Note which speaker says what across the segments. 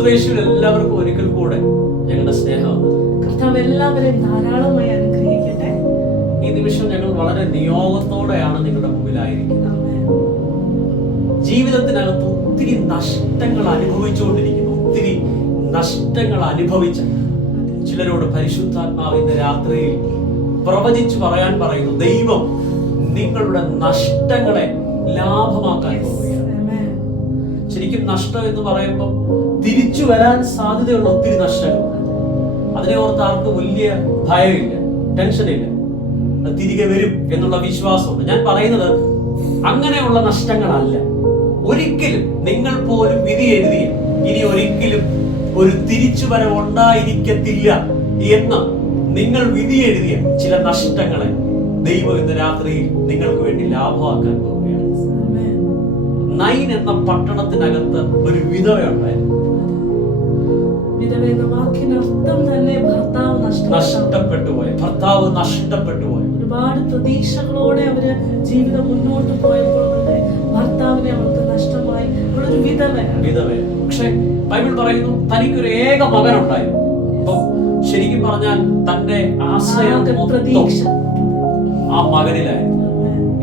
Speaker 1: ക്രിസ്തുവേശുവിൽ എല്ലാവർക്കും ഒരിക്കൽ കൂടെ ഞങ്ങളുടെ സ്നേഹം.
Speaker 2: കർത്താവ് എല്ലാവരെയും ധാരാളമായി അനുഗ്രഹിക്കട്ടെ.
Speaker 1: ഈ നിമിഷം ഞങ്ങൾ വളരെ നിയോഗത്തോടെയാണ് നിങ്ങളുടെ മുമ്പിലായിരിക്കുന്നത്. ജീവിതത്തിനകത്ത് ഒത്തിരി നഷ്ടങ്ങൾ അനുഭവിച്ചുകൊണ്ടിരിക്കുന്നു. ഒത്തിരി നഷ്ടങ്ങൾ അനുഭവിച്ച. ചിലരോട് പരിശുദ്ധാത്മാവ് ഇന്ന് രാത്രിയിൽ പ്രവചിച്ചു പറയാൻ പറയുന്നു ദൈവം നിങ്ങളുടെ നഷ്ടങ്ങളെ ലാഭമാക്കാൻ പോവുകയാണ്. ശരിക്കും നഷ്ടം എന്ന് പറയുമ്പോൾ തിരിച്ചു വരാൻ സാധ്യതയുള്ള ഒത്തിരി നഷ്ടങ്ങൾ. അതിനെ ഓർത്ത് ആർക്ക് വലിയ ഭയമില്ല ടെൻഷനില്ല. ഇല്ല തിരികെ വരും എന്നുള്ള വിശ്വാസമുണ്ട്. ഞാൻ പറയുന്നത് അങ്ങനെയുള്ള നഷ്ടങ്ങളല്ല. ഒരിക്കലും നിങ്ങൾ പോലും വിധി എഴുതി ഇനി ഒരിക്കലും ഒരു തിരിച്ചു തിരിച്ചുവരവ് ഉണ്ടായിരിക്കത്തില്ല എന്ന് നിങ്ങൾ വിധി എഴുതിയ ചില നഷ്ടങ്ങളെ ദൈവം ഇന്ന് രാത്രിയിൽ നിങ്ങൾക്ക് വേണ്ടി ലാഭമാക്കാൻ പോവുകയാണ്. നൈൻ എന്ന പട്ടണത്തിനകത്ത് ഒരു വിധവയുണ്ടായിരുന്നു.
Speaker 2: നഷ്ടപ്പെട്ടു
Speaker 1: പോയ ഭർത്താവ് നഷ്ടപ്പെട്ടു. പോയ
Speaker 2: ഒരുപാട് പ്രതീക്ഷകളോടെ അവർ ജീവിതം മുന്നോട്ട് പോയപ്പോൾ തന്നെ ഭർത്താവിനെ അവർക്ക് നഷ്ടമായി. അവളൊരു വിധവ
Speaker 1: വിധവ പക്ഷെ ബൈബിൾ പറയുന്നു തനിക്കൊരു ഏക മകൻ ഉണ്ടായിരുന്നു അപ്പൊ ശരിക്കും പറഞ്ഞാൽ തന്റെ ആശ്രയം
Speaker 2: പ്രതീക്ഷ.
Speaker 1: ആ മകനിലായിരുന്നു.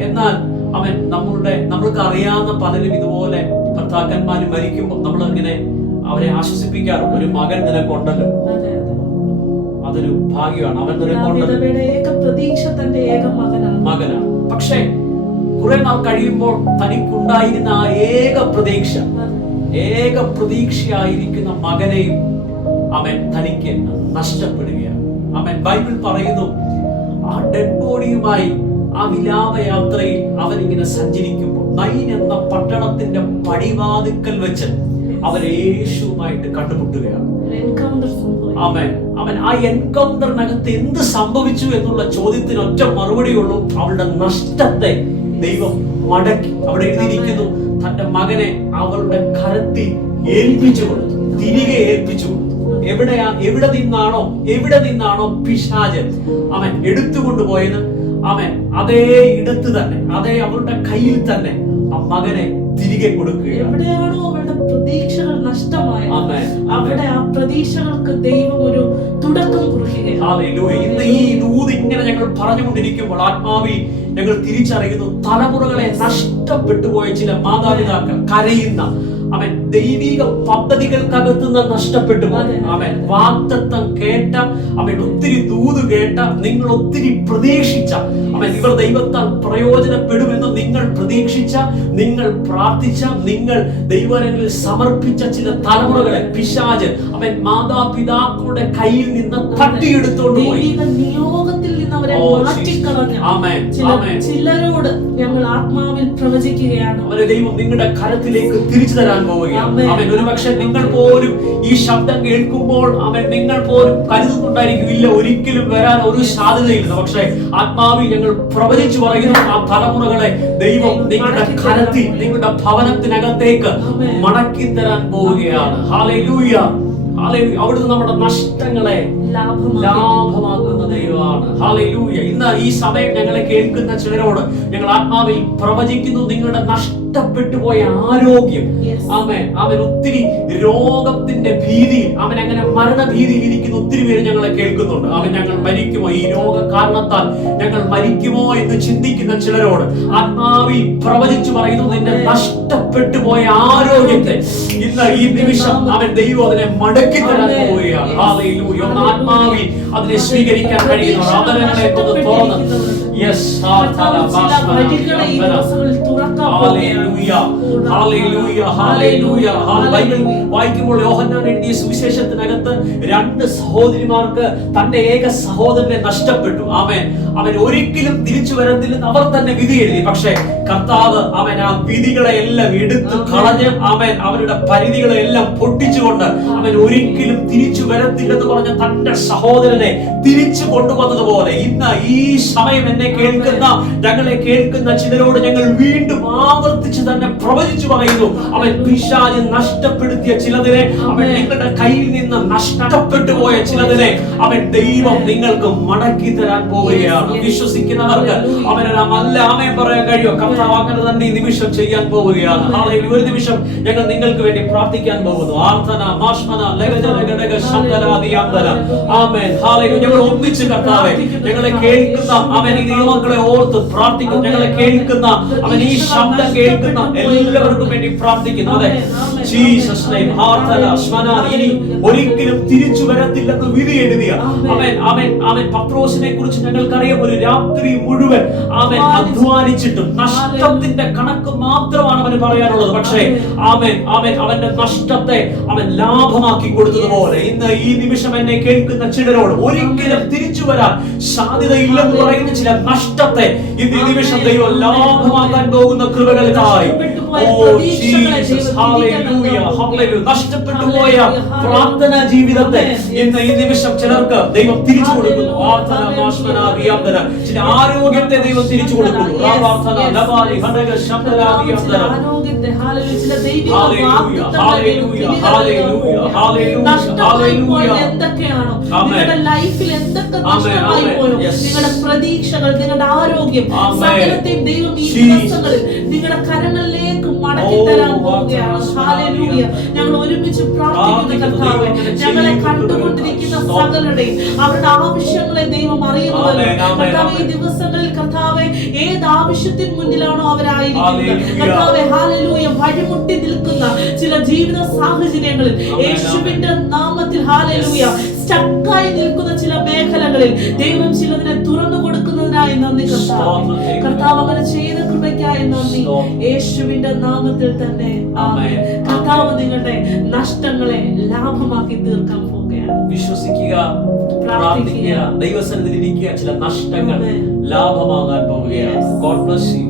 Speaker 1: എന്നാൽ അവൻ നമ്മളുടെ നമ്മൾക്ക് അറിയാവുന്ന പലരും ഇതുപോലെ ഭർത്താക്കന്മാർ മരിക്കുമ്പോൾ നമ്മൾ ഇങ്ങനെ അവരെ ആശ്വസിപ്പിക്കാറ് ഒരു മകൻ നിനക്കുണ്ടല്ലോ.
Speaker 2: അതെ, അതെ.
Speaker 1: അതൊരു ഭാഗ്യമാണ്. അവൻ നിനക്കുണ്ടല്ലോ
Speaker 2: മകനാണ്.
Speaker 1: പക്ഷേ കുറെ നാൾ കഴിയുമ്പോൾ തനിക്കുണ്ടായിരുന്ന ആ ഏക പ്രതീക്ഷ. ഏക പ്രതീക്ഷയായിരിക്കുന്ന മകനെയും അവൻ തനിക്ക് നഷ്ടപ്പെടുകയാണ്. അവൻ ബൈബിൾ പറയുന്നു ആ ഡെഡ് ബോഡിയുമായി ആ വിലാപയാത്രയിൽ അവൻ ഇങ്ങനെ സഞ്ചരിക്കുമ്പോൾ നൈൻ എന്ന പട്ടണത്തിന്റെ പടിവാതുക്കൽ വെച്ച് അവൻ യേശുവുമായിട്ട് കണ്ടുമുട്ടുകയാണ്. അവൻ അവൻ ആ എൻകൗണ്ടറിനകത്ത് എന്ത് സംഭവിച്ചു എന്നുള്ള ചോദ്യത്തിന് ഒറ്റ മറുപടിയുള്ളൂ അവളുടെ നഷ്ടത്തെ ദൈവം മടക്കി അവിടെ എഴുതിയിരിക്കുന്നു. തന്റെ മകനെ അവളുടെ കരത്തിൽ ഏൽപ്പിച്ചു കൊടുത്തു. തിരികെ ഏൽപ്പിച്ചു എവിടെയാ എവിടെ നിന്നാണോ എവിടെ നിന്നാണോ പിശാജൻ അവൻ എടുത്തുകൊണ്ടുപോയത് അവൻ അതേ ഇടത്ത് തന്നെ അതേ അവളുടെ കയ്യിൽ തന്നെ ആ മകനെ തിരികെ കൊടുക്കുകയാണ്
Speaker 2: എവിടെയാണോ അവരുടെ പ്രതീക്ഷകൾ
Speaker 1: നഷ്ടമായ.
Speaker 2: അവിടെ ആ പ്രതീക്ഷകൾക്ക് ദൈവം ഒരു തുടക്കം.
Speaker 1: ഇന്ന് ഈ ദൂത് ഇങ്ങനെ ഞങ്ങൾ പറഞ്ഞുകൊണ്ടിരിക്കുമ്പോൾ ആത്മാവി ഞങ്ങൾ തിരിച്ചറിയുന്നു തലമുറകളെ നഷ്ടപ്പെട്ടു പോയ ചില മാതാപിതാക്കൾ കരയുന്ന അവൻ ദൈവിക പദ്ധതികൾക്കകത്ത് നിന്ന് നഷ്ടപ്പെട്ടു. അവൻ വാക്തത്വം കേട്ട അവൻ ഒത്തിരി ദൂത് കേട്ട നിങ്ങൾ ഒത്തിരി പ്രതീക്ഷിച്ച അവൻ ഇവർ ദൈവത്താൽ പ്രയോജനപ്പെടുമെന്ന് നിങ്ങൾ പ്രതീക്ഷിച്ച നിങ്ങൾ പ്രാർത്ഥിച്ച നിങ്ങൾ ദൈവങ്ങളിൽ സമർപ്പിച്ച ചില തലമുറകളെ പിശാജ് അവൻ മാതാപിതാക്കളുടെ കയ്യിൽ നിന്ന് തട്ടിയെടുത്തോണ്ട് പോയി.
Speaker 2: നിയോഗത്തിൽ നിന്ന് അവരെ മാറ്റിക്കളഞ്ഞു. ചിലരോട് ഞങ്ങൾ ആത്മാവിൽ പ്രവചിക്കുകയാണ്.
Speaker 1: അവരെ ദൈവം നിങ്ങളുടെ കരത്തിലേക്ക് തിരിച്ചു തരാൻ പോവുകയാണ്.
Speaker 2: ആമേൻ.
Speaker 1: അവൻ ഒരു പക്ഷെ നിങ്ങൾ പോലും ഈ ശബ്ദം കേൾക്കുമ്പോൾ അവൻ നിങ്ങൾ പോലും കരുതുന്നുണ്ടായിരിക്കും ഇല്ല ഒരിക്കലും വരാൻ ഒരു സാധ്യതയില്ല. പക്ഷെ ആത്മാവിൽ ഞങ്ങൾ പ്രവചിച്ചു പറയുന്ന. ആ തലമുറകളെ ദൈവം നിങ്ങളുടെ കരത്തിൽ നിങ്ങളുടെ ഭവനത്തിനകത്തേക്ക്. മടക്കി തരാൻ പോവുകയാണ്. ഹാലൂയ അവിടുന്ന് നമ്മുടെ നഷ്ടങ്ങളെ ദൈവമാണ്. ഹാലൂയ ഇന്ന് ഈ സമയം ഞങ്ങളെ കേൾക്കുന്ന ചിലരോട് ഞങ്ങൾ ആത്മാവിൽ പ്രവചിക്കുന്നു നിങ്ങളുടെ നഷ്ടപ്പെട്ടു പോയ ആരോഗ്യം. അവൻ അവൻ ഒത്തിരി രോഗത്തിന്റെ ഭീതിയിൽ അവൻ അങ്ങനെ മരണഭീതിയിൽ ഇരിക്കുന്ന. ഒത്തിരി പേര് ഞങ്ങളെ കേൾക്കുന്നുണ്ട്. അവൻ ഞങ്ങൾ മരിക്കുമോ? ഈ രോഗ കാരണത്താൽ ഞങ്ങൾ മരിക്കുമോ എന്ന് ചിന്തിക്കുന്ന ചിലരോട് ആത്മാവിൽ പ്രവചിച്ചു പറയുന്നു നിന്റെ നഷ്ടപ്പെട്ടു പോയ ആരോഗ്യത്തെ ഇന്ന് ഈ നിമിഷം അവൻ ദൈവം അതിനെ മടക്കി തരാൻ. പോവുകയാണ്. ആത്മാവിൽ അതിനെ സ്വീകരിക്കാൻ കഴിയുന്നു. അവരങ്ങളെ കൊണ്ട് തുറന്ന്. യെസ് വായിക്കുമ്പോൾ യോഹന്നാൻ എഴുതിയ സുവിശേഷത്തിനകത്ത് രണ്ട് സഹോദരിമാർക്ക് തന്റെ ഏക സഹോദരനെ നഷ്ടപ്പെട്ടു. അവൻ അവൻ ഒരിക്കലും തിരിച്ചു വരത്തില്ലെന്ന് അവർ തന്നെ വിധി എഴുതി. പക്ഷേ കർത്താവ് അവൻ ആ വിധികളെ എല്ലാം എടുത്തു കളഞ്ഞ് അവൻ അവരുടെ പരിധികളെ എല്ലാം പൊട്ടിച്ചുകൊണ്ട് അവൻ ഒരിക്കലും തിരിച്ചു വരത്തില്ലെന്ന് പറഞ്ഞ തന്റെ സഹോദരനെ നഷ്ടത്തിനെ തിരിച്ചു കൊണ്ടുവന്നതുപോലെ ഇന്ന് ഈ സമയം എന്നെ കേൾക്കുന്ന ഞങ്ങളെ കേൾക്കുന്ന ചിലരോട് ഞങ്ങൾ വീണ്ടും ആവർത്തിച്ച് തന്നെ പ്രവചിച്ചു പറയുന്നു. അവൻ പിശാചി നഷ്ടപ്പെടുത്തിയ ചിലതിനെ അവൻ നിങ്ങളുടെ കയ്യിൽ നിന്ന് നഷ്ടപ്പെട്ടു പോയ ചിലതിനെ അവൻ ദൈവം നിങ്ങൾക്ക് മടക്കി തരാൻ പോവുകയാണ്. വിശ്വസിക്കുന്നവർക്ക് അവനൊരു നല്ല ആമയം പറയാൻ കഴിയോ കർത്താവ് അങ്ങനെ തന്നെ ഈ നിമിഷം ചെയ്യാൻ പോവുകയാണ്. ഒരു നിമിഷം ഞങ്ങൾ നിങ്ങൾക്ക് വേണ്ടി പ്രാർത്ഥിക്കാൻ പോകുന്നു. ആർത്തന മാഷ്മന ലഗജ ലഗടക ശബ്ദലാദിയാന്തര ആമേൻ. ഹാലയിൽ ഞങ്ങൾ ഒന്നിച്ച് കർത്താവെ ഞങ്ങളെ കേൾക്കുന്ന അവൻ ഈ നിയമങ്ങളെ ഓർത്ത് പ്രാർത്ഥിക്കുന്നു. ഞങ്ങളെ കേൾക്കുന്ന അവൻ ഈ ശബ്ദം കേൾക്കുന്ന എല്ലാവർക്കും വേണ്ടി പ്രാർത്ഥിക്കുന്നു. അതെ. ജീസസ് നെയിം ആർത്തന ശ്മന ഇനി ഒരിക്കലും തിരിച്ചു വരത്തില്ലെന്ന് വിധി എഴുതിയ അവൻ അവൻ അവൻ പത്രോസിനെ കുറിച്ച് ഞങ്ങൾക്കറിയാം. ഒരു രാത്രി മുഴുവൻ അവൻ അധ്വാനിച്ചിട്ടും നഷ്ടത്തിന്റെ കണക്ക് മാത്രമാണ് അവന് പറയാനുള്ളത്. പക്ഷേ അവൻ അവൻ അവന്റെ നഷ്ടത്തെ അവൻ ലാഭമാക്കി കൊടുത്തതുപോലെ ഇന്ന് ഈ നിമിഷം എന്നെ കേൾക്കുന്ന ചിലരോട് ഒരിക്കലും തിരിച്ചു വരാൻ സാധ്യതയില്ലെന്ന് പറയുന്ന ചില നഷ്ടത്തെ ഇന്ന് ഈ നിമിഷം ദൈവം ലാഭമാക്കാൻ പോകുന്ന കൃപകൾക്കായി ഹല്ലേലൂയ നഷ്ടപ്പെട്ടു പോയ പ്രാർത്ഥനാ ജീവിതത്തെ ഇന്ന് ഈ നിമിഷം ചിലർക്ക് ദൈവം തിരിച്ചു കൊടുക്കുന്നു. ചില ആരോഗ്യത്തെ ദൈവം തിരിച്ചു കൊടുക്കുന്നു.
Speaker 2: എന്തൊക്കെയാണോ? നിങ്ങളുടെ ലൈഫിൽ എന്തൊക്കെ നഷ്ടമായി പോയോ നിങ്ങളുടെ പ്രതീക്ഷകൾ നിങ്ങളുടെ ആരോഗ്യം. സകലത്തെയും ദൈവം ഈ ദിവസങ്ങളിൽ നിങ്ങളുടെ കരങ്ങളിലേക്ക് മടക്കി
Speaker 1: ഓ,
Speaker 2: തരാൻ പോവുകയാണ്
Speaker 1: വാഗ്ദാനം.
Speaker 2: ഹാലലൂയ ഞങ്ങൾ ഒരുമിച്ച് പ്രാർത്ഥിക്കുന്ന. കർത്താവെ ഞങ്ങളെ. കണ്ടുകൊണ്ടിരിക്കുന്ന. സകലരുടെയും അവരുടെ ആവശ്യങ്ങളെ ദൈവം കർത്താവ് ഈ. ദിവസങ്ങളിൽ കർത്താവെ ഏത് ആവശ്യത്തിന് മുന്നിലാണോ അവരായിരിക്കുന്നത്. ഹാലലൂയ വഴിമുട്ടി നിൽക്കുന്ന ചില ജീവിത സാഹചര്യങ്ങളിൽ യേശുവിന്റെ നാമത്തിൽ ഹാലലൂയ സ്റ്റക്കായി നിൽക്കുന്ന ചില മേഖലകളിൽ ദൈവം ചിലതിനെ തുറന്നു കൊടുക്കുന്നതിനായി നന്ദി കർത്താവ്. കർത്താവ് അങ്ങനെ ചെയ്ത കൃപയ്ക്കായി നന്ദി. യേശുവിന്റെ നാമത്തിൽ തന്നെ. കർത്താവ് നിങ്ങളുടെ നഷ്ടങ്ങളെ ലാഭമാക്കി തീർക്കാൻ
Speaker 1: വിശ്വസിക്കുക
Speaker 2: പ്രാർത്ഥിക്കുക.
Speaker 1: ദൈവസന്നിധിയിൽ ഇരിക്കുക ചില നഷ്ടങ്ങൾ. ലാഭമാകാൻ പോവുകയാണ്. God bless you